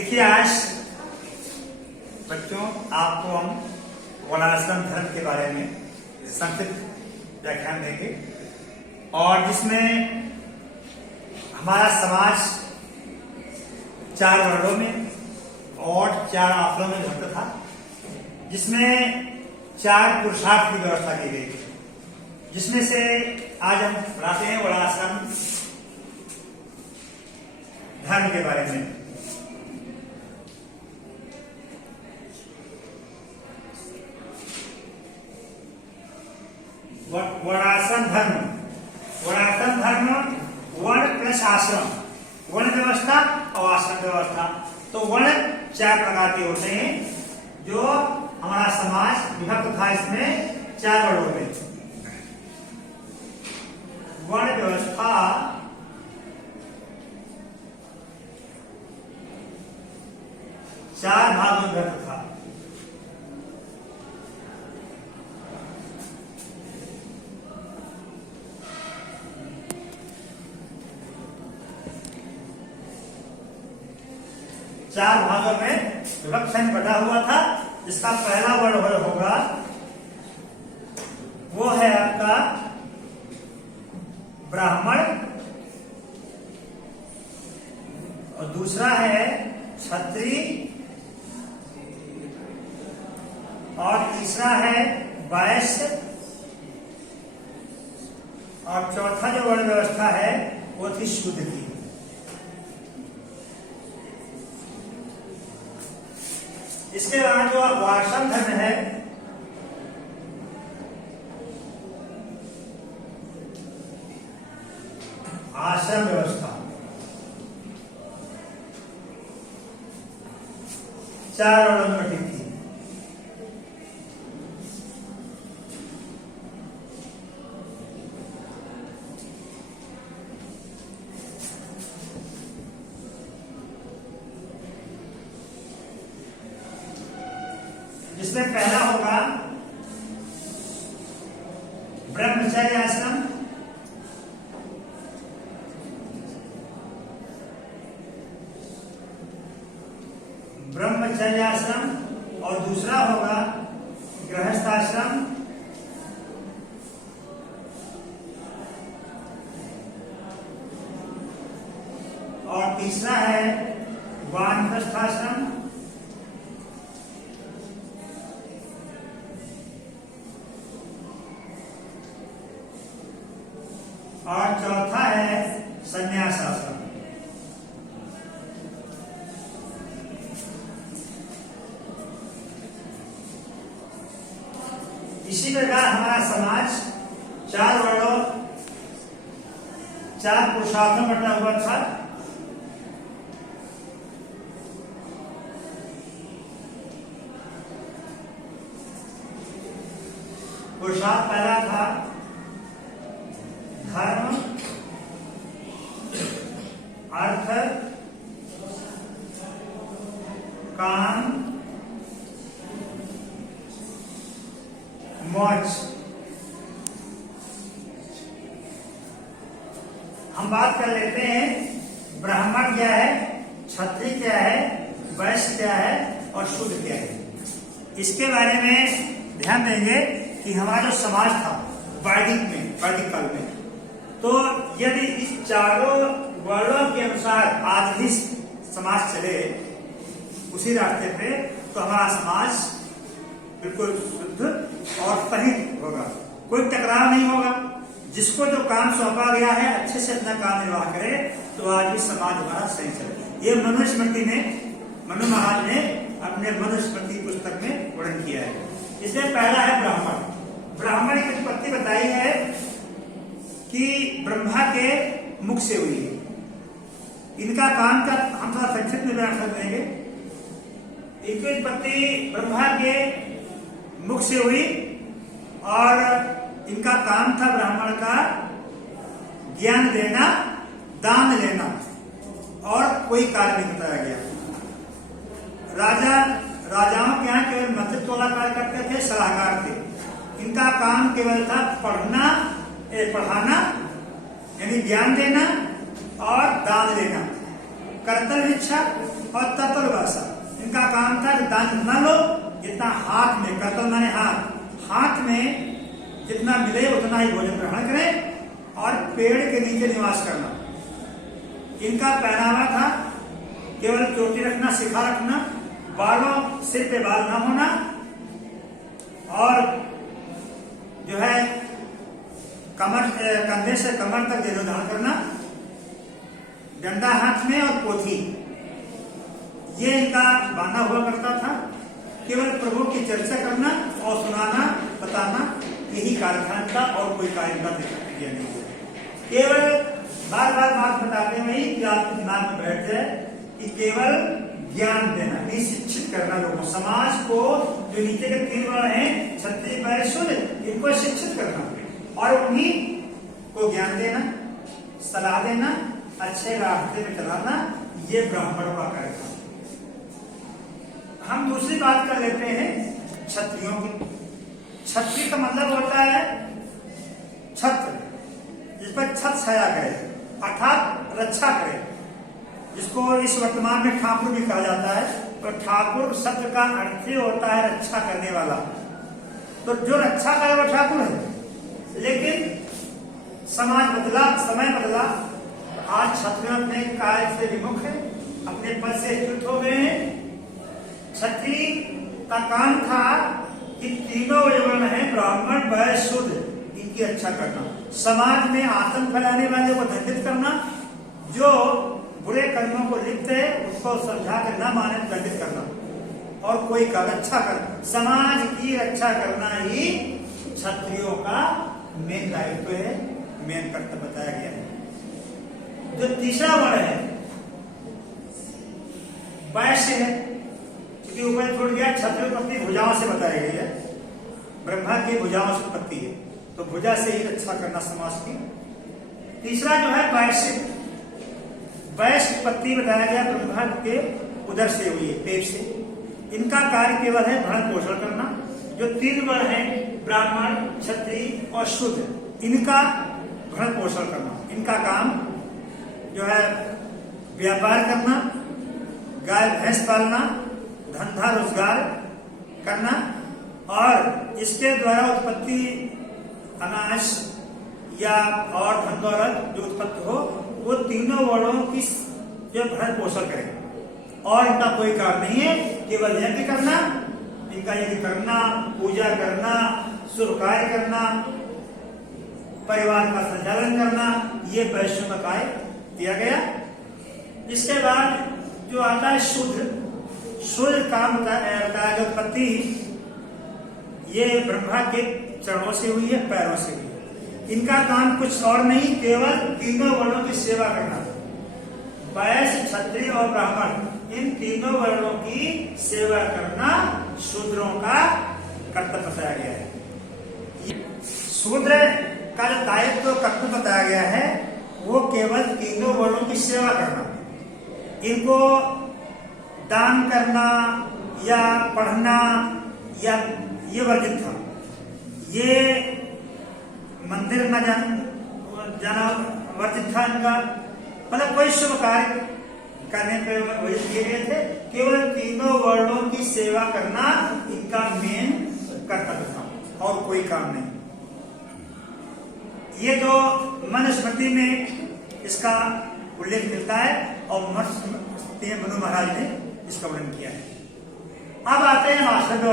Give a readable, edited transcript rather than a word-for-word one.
देखिए आज बच्चों आपको हम वर्णाश्रम धर्म के बारे में संक्षिप्त व्याख्यान देंगे और जिसमें हमारा समाज 4 वर्णों में और 4 आश्रमों में विभक्त था, जिसमें 4 पुरुषार्थ की व्यवस्था की गई थी, जिसमें से आज हम पढ़ाते हैं वर्णाश्रम धर्म के बारे में। वर्णाश्रम धर्म वर्ण प्लस आश्रम, वर्ण व्यवस्था और आश्रम व्यवस्था। तो वर्ण 4 प्रकार के होते हैं जो हमारा समाज विभक्त था, इसमें 4 वर्णों में। वर्ण व्यवस्था चार भागों में विभक्त था। चार भागों में विभक्त बटा हुआ था, जिसका पहला वर्ण होगा वो है आपका ब्राह्मण, और दूसरा है क्षत्रिय, और तीसरा है वैश्य, और चौथा जो वर्ण व्यवस्था है वो थी शूद्र की। इसके बाद जो वर्णाश्रम धर्म है आश्रम व्यवस्था, 4 वर्णों में बटी थी। जिसमें पहला होगा ब्रह्मचर्य आश्रम, और दूसरा होगा गृहस्थ आश्रम, और तीसरा है वानप्रस्थ आश्रम, और चौथा है संन्यास आश्रम। इसी प्रकार हमारा समाज 4 वर्णों 4 पुरुषार्थों में बटा हुआ था। पुरुषार्थ पहला था धर्म, अर्थ, काम, मोक्ष। हम बात कर लेते हैं ब्राह्मण क्या है, क्षत्रिय क्या है, वैश्य क्या है और शूद्र क्या है। इसके बारे में ध्यान देंगे कि हमारा जो समाज था वैदिक काल में, तो यदि इस चारों वर्णों के अनुसार आज भी समाज चले उसी रास्ते पे, तो हमारा समाज बिल्कुल शुद्ध और सही होगा, कोई टकराव नहीं होगा। जिसको जो काम सौंपा गया है अच्छे से अपना काम निर्वाह करे, तो आज भी समाज हमारा सही चले। ये मनुस्मृति ने मनु महाराज ने अपने मनुस्मृति पुस्तक में वर्णन किया है। इसमें पहला है ब्राह्मण। ब्राह्मण की उत्पत्ति बताई है कि ब्रह्मा के मुख से हुई है। इनका काम का हम थोड़ा संक्षिप्त में बयान कर देंगे। इनकी उत्पत्ति ब्रह्मा के मुख से हुई और इनका काम था ब्राह्मण का ज्ञान देना, दान लेना, और कोई कार्य नहीं बताया गया। राजाओं के यहाँ केवल मंत्रित्व वाला कार्य करते थे, सलाहकार थे। इनका काम केवल था पढ़ाना यानी ज्ञान देना और दान लेना, कर्तव्य इच्छा और तत्व दान जितना लो जितना हाथ में, कर्तव्य माने हाथ में जितना मिले उतना ही भोजन ग्रहण करें और पेड़ के नीचे निवास करना। इनका पहनावा था केवल चोटी रखना, शिखा रखना, बालों सिर पे बाल ना होना और जो है कंधे से कमर तक देह धारण करना, डंडा हाथ में और पोथी, ये इनका बांधा हुआ करता था। केवल प्रभु की चर्चा करना और सुनाना, बताना, यही कार्य था इनका और कोई कार्य इनका नहीं है। केवल बार बार बात बताते हुए कि आपके दिमाग में बैठ जाए कि केवल ज्ञान देना, नहीं शिक्षित करना लोगों, समाज को जो नीचे के 3 वर्ण हैं, क्षत्रिय वैश्य शूद्र, इनको शिक्षित करना और उन्हीं को ज्ञान देना, सलाह देना, अच्छे रास्ते में चलाना, ये ब्राह्मणों का कार्य था। हम दूसरी बात कर लेते हैं क्षत्रियों की। क्षत्रिय का मतलब होता है छत्र, जिस पर छत छाया करे, अर्थात रक्षा करे, जिसको इस वर्तमान में ठाकुर भी कहा जाता है। तो ठाकुर शब्द का अर्थ ही होता है रक्षा करने वाला। तो जो रक्षा करे वो ठाकुर है। लेकिन समाज बदला, समय बदला, आज क्षत्रिय अपने कार्य से विमुख है, अपने पद से च्युत हो गए हैं। क्षत्रिय का काम था कि तीनों वर्ण है, ब्राह्मण वैश्य शूद्र, इनकी रक्षा करना, समाज में आतंक फैलाने वाले को दंडित करना, जो बुरे कर्मों को लिप्त है उसको समझा कर न माने दंडित करना और कोई का रक्षा करना, समाज की रक्षा करना ही क्षत्रियों का मेन दायित्व है, मेन कर्तव्य बताया गया है। जो तीसरा वर्ण है वैश्य है, क्योंकि ऊपर छूट गया, क्षत्रिय उत्पत्ति भुजाओं से बताई गई है, ब्रह्मा की भुजाओं से उत्पत्ति है, तो भुजा से ही रक्षा करना समाज की। तीसरा जो है वैश्य, वैश्य उत्पत्ति बताया गया ब्रह्मा के उदर से हुई है, पेट से। इनका कार्य केवल है भरण पोषण करना। जो 3 वर्ण है, ब्राह्मण, क्षत्रिय और शूद्र, इनका भरण पोषण करना, इनका काम जो है व्यापार करना, गाय भैंस पालना, धंधा रोजगार करना और इसके द्वारा उत्पत्ति अनाज या और धन दौलत जो उत्पत्ति हो वो तीनों वर्णों की जो भरण पोषण करें। और इनका कोई काम नहीं है, केवल यज्ञ करना, इनका यज्ञ करना, पूजा करना, शुभ कार्य करना, परिवार का संचालन करना, ये वैश्यों का कार्य दिया गया। इसके बाद जो आता है शूद्र, शूद्र काम बताया जो उत्पत्ति ये ब्रह्मा के चरणों से हुई है, पैरों से हुई है। इनका काम कुछ और नहीं, केवल तीनों वर्णों की सेवा करना। वैश्य, क्षत्रिय और ब्राह्मण, इन तीनों वर्णों की सेवा करना शूद्रों का कर्तव्य बताया गया है। शूद्र का जो दायित्व कर्तव्य बताया गया है वो केवल तीनों वर्णों की सेवा करना। इनको दान करना या पढ़ना या ये वर्जित था। ये मंदिर में जाना वर्जित था इनका, मतलब कोई शुभ कार्य करने पे वर्जित किए गए थे। केवल तीनों वर्णों की सेवा करना इनका मेन कर्तव्य था और कोई काम नहीं। ये तो मनुस्मृति में इसका उल्लेख मिलता है और मनु महाराज ने इसका वर्णन किया है। अब आते हैं वास्तव